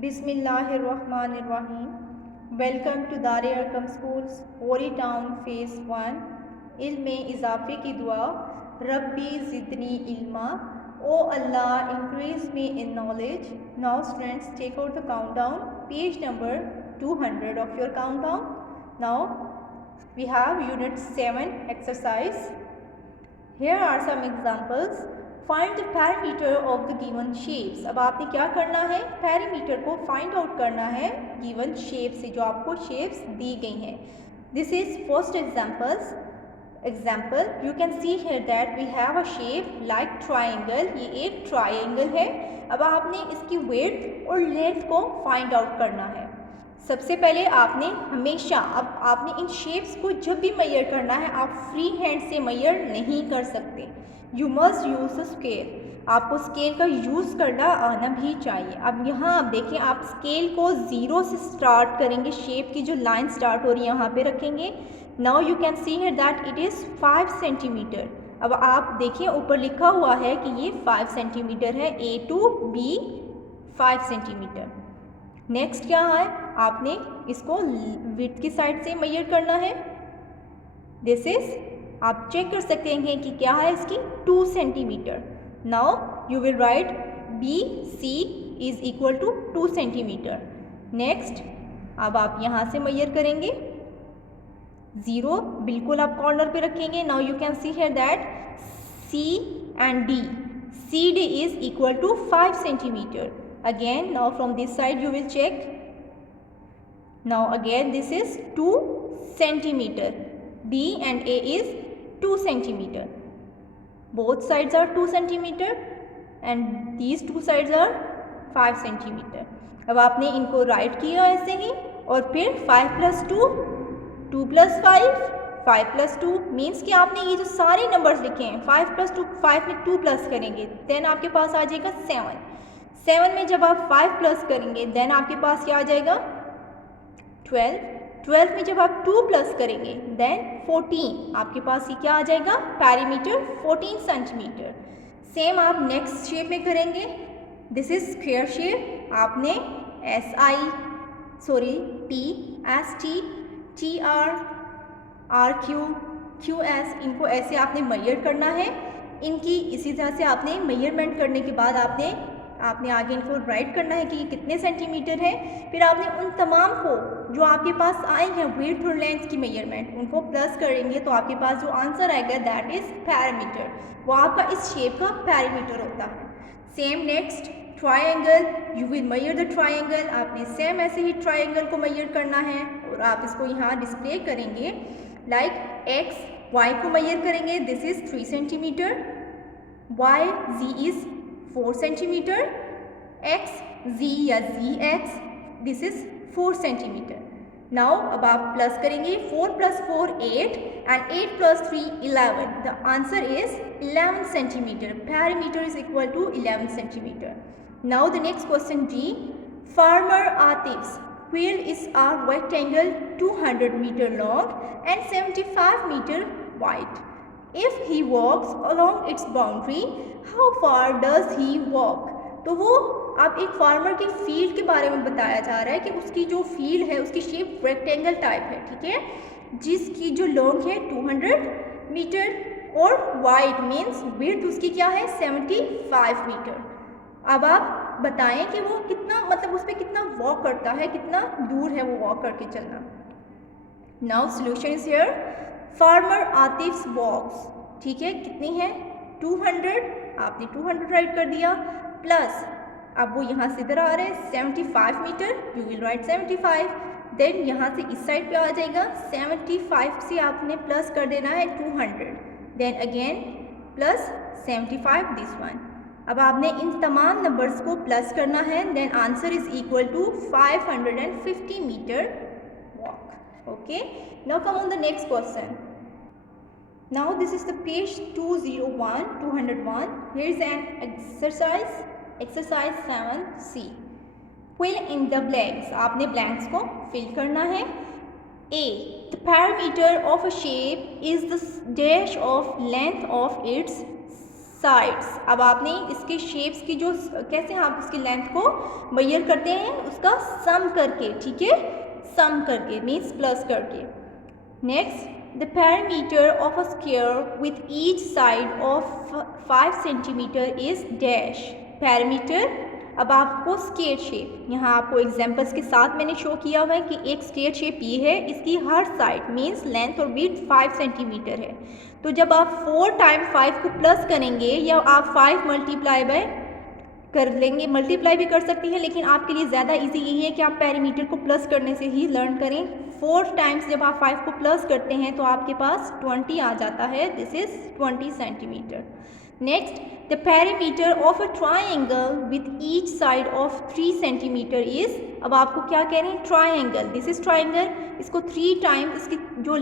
बिस्मिल्लाहिर्रहमानिर्रहीम। Welcome to Dar Arqam schools ओरी town phase 1। इल्म में इजाफ़े की दुआ। रब्बी ज़िदनी इल्मा। O Allah increase me in knowledge. Now students, take out the countdown, page number 200 of your countdown. Now we have unit 7 exercise. Here are some examples. Find the perimeter of the given shapes. अब आपने क्या करना है, perimeter को find out करना है given shape से, जो आपको shapes दी गई हैं. This is first example. You can see here that we have a shape like triangle. ये एक triangle है. अब आपने इसकी width और length को find out करना है. सबसे पहले आपने हमेशा, अब आपने इन शेप्स को जब भी मेजर करना है, आप फ्री हैंड से मेजर नहीं कर सकते. You must use scale. आपको स्केल का यूज़ करना आना भी चाहिए. अब यहाँ आप देखिए, आप स्केल को ज़ीरो से स्टार्ट करेंगे. शेप की जो लाइन स्टार्ट हो रही है यहाँ पे रखेंगे. Now you can see here that it is 5 centimetre. अब आप देखिए ऊपर लिखा हुआ है कि ये 5 सेंटीमीटर है. A to B 5 centimetre. Next क्या है, आपने इसको विड्थ की साइड से मेजर करना है. दिस इज, आप चेक कर सकते हैं कि क्या है इसकी 2 centimetre. Now you will write BC is equal to 2 centimetre. Next अब आप यहाँ से मेजर करेंगे. 0 बिल्कुल आप कॉर्नर पे रखेंगे. Now you can see here that C and D. CD is equal to 5 centimeter. Again, now from this side you will check. Now again this is 2 centimeter. B and A is 2 centimeter. Both sides are 2 centimeter and these two sides are 5 centimeter. अब आपने इनको right किया ऐसे ही, और फिर 5 plus 2, 2 plus 5, 5 plus 2 means कि आपने ये जो सारे नंबर्स लिखे हैं 5 plus 2, 5 में 2 प्लस करेंगे, देन आपके पास आ जाएगा 7. 7 में जब आप 5 प्लस करेंगे देन आपके पास क्या आ जाएगा 12. 12 में जब आप 2 प्लस करेंगे देन 14. आपके पास ये क्या आ जाएगा, पैरीमीटर 14 सेंटीमीटर. सेम आप नेक्स्ट शेप में करेंगे. This is square shape. आपने TST, TR, RQ, QS इनको ऐसे आपने मेजर करना है. इनकी इसी तरह से आपने मेजरमेंट करने के बाद आपने आगे इनको राइट करना है कि ये कितने सेंटीमीटर है. फिर आपने उन तमाम को जो आपके पास आए हैं विड्थ और लेंथ की मेजरमेंट, उनको प्लस करेंगे तो आपके पास जो आंसर आएगा दैट इज़ पैरामीटर. वो आपका इस शेप का पैरामीटर होता है. Same next triangle. You will measure the triangle. आपने सेम ऐसे ही ट्रायंगल को मेजर करना है और आप इसको यहाँ डिस्प्ले करेंगे. लाइक X, Y को मेजर करेंगे. This is 3 centimetre. Y, Z is 4 centimetre. X, Z या ZX this is 4 centimetre. Now अब आप प्लस करेंगे. 4 plus 4 8 and 8 plus 3 11. The answer is 11 centimetre. Perimeter is equal to 11 centimetre. Now the next question G. Farmer Atif's wheel is a rectangle 200 meter long and 75 meter wide. If he walks along its boundary, how far does he walk? तो वो अब एक farmer की field के बारे में बताया जा रहा है कि उसकी जो फील्ड है उसकी शेप रेक्टेंगल टाइप है, ठीक है, जिसकी जो लॉन्ग है 200 मीटर और वाइड मीन्स विड्थ उसकी क्या है 75 मीटर. अब आप बताएं कि वो कितना, मतलब उस पर कितना वॉक करता है, कितना दूर है वो वॉक करके चलना. Now solution is here. Farmer Atif's walks, ठीक है, कितनी है 200. आपने 200 राइट कर दिया. प्लस अब वो यहाँ से इधर आ रहे हैं 75 metre. You will write 75. Then यहाँ से इस साइड पे आ जाएगा 75 से आपने प्लस कर देना है 200. Then again plus 75 this one. अब आपने इन तमाम नंबर्स को प्लस करना है. Then answer is equal to 550 metre walk. Okay, now come on the next question. Now this is the page 201. Here is an exercise 7C. Fill in the blanks. आपने blanks को fill करना है. A. The perimeter of a shape is the dash of length of its sides. अब आपने इसके shapes की जो कैसे आप उसकी लेंथ को मेजर करते हैं, उसका सम करके, ठीक है, सम करके मीन्स प्लस करके। Next, the parameter of a square with each side of 5 centimetre is dash. Parameter, अब आपको स्क्वायर शेप, यहाँ आपको एग्जांपल्स के साथ मैंने शो किया हुआ है कि एक स्क्वायर शेप ये है, इसकी हर साइड मीन्स लेंथ और विड्थ 5 सेंटीमीटर है। तो जब आप 4 टाइम 5 को प्लस करेंगे या आप 5 मल्टीप्लाई बाय कर लेंगे, मल्टीप्लाई भी कर सकती हैं, लेकिन आपके लिए ज़्यादा इजी यही है कि आप पैरामीटर को प्लस करने से ही लर्न करें। 4 टाइम्स जब आप 5 को प्लस करते हैं तो आपके पास 20 आ जाता है, this is 20 centimetre. Next, the parameter of a triangle with each side of 3 centimetre is, अब आपको क्या कह रहे हैं, ट्राइंगल, दिस इज़ ट्राइंगल, इसको 3 टाइम, इसकी जो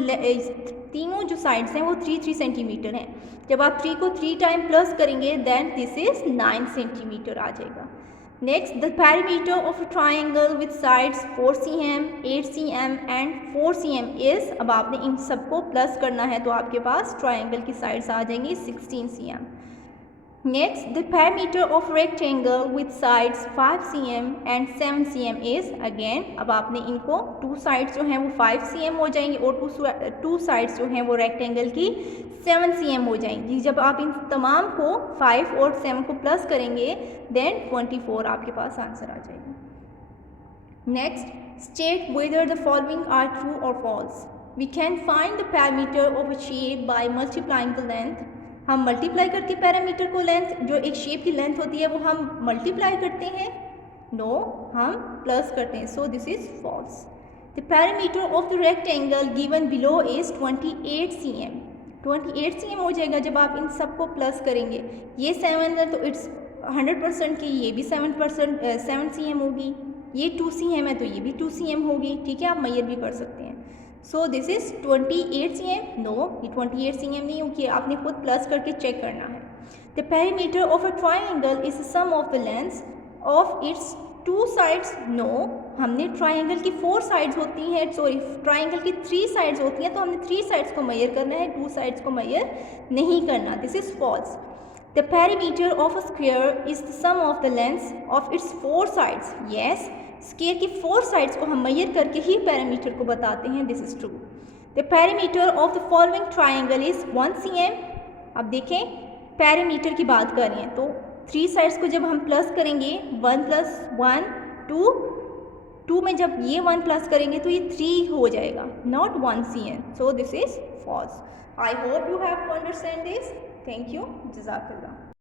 तीनों जो साइड्स हैं वो 3 सेंटीमीटर हैं। जब आप 3 को 3 टाइम प्लस करेंगे देन दिस इज़ 9 सेंटीमीटर आ जाएगा। Next, the parameter of a triangle with sides 4 cm, 8 cm and 4 cm is, अब आपने इन सबको प्लस करना है तो आपके पास ट्राइंगल की साइड्स आ जाएंगी 16 cm। Next, the parameter of rectangle with sides 5 cm and 7 cm is, again अब आपने इनको 2 साइड्स जो हैं वो 5 cm हो जाएंगी और 2 साइड्स जो हैं वो रेक्टेंगल की 7 cm हो जाएंगी। जब आप इन तमाम को 5 और 7 को प्लस करेंगे देन 24 आपके पास आंसर आ जाएगा। Next, state whether the following are true और false. We can find the parameter of a shape by multiplying the length. हम मल्टीप्लाई करके पैरामीटर को, लेंथ जो एक शेप की लेंथ होती है वो हम मल्टीप्लाई करते हैं, नो हम प्लस करते हैं, so this is false. The parameter of the rectangle given below is 28 cm, 28 cm हो जाएगा जब आप इन सबको प्लस करेंगे। ये 7 है तो इट्स 100% की ये भी 7 cm होगी, ये 2 cm है तो ये भी 2 cm होगी, ठीक है, आप मेजर भी कर सकते हैं। So this is 28 cm, no ये 28 cm नहीं, क्योंकि आपने खुद प्लस करके चेक करना है। The parameter of a triangle is sum of the lengths of its 2 sides, no हमने ट्राइंगल की 4 साइड्स होती हैं, सॉरी ट्राइंगल की 3 साइड्स होती हैं तो हमने 3 साइड्स को मेजर करना है, 2 साइड्स को मेजर नहीं करना, this is false. The parameter of a square is the sum of the lengths of its 4 sides, yes square की 4 साइड्स को हम मेजर करके ही पैरामीटर को बताते हैं, this is true. The parameter of the following triangle is 1 cm। अब देखें parameter की बात कर रहे हैं तो 3 साइड्स को जब हम प्लस करेंगे 1 + 1 2 में जब ये 1 प्लस करेंगे तो ये 3 हो जाएगा, not 1 cm, so this is false. I hope you have to understand this, thank you, जज़ाकल्लाह।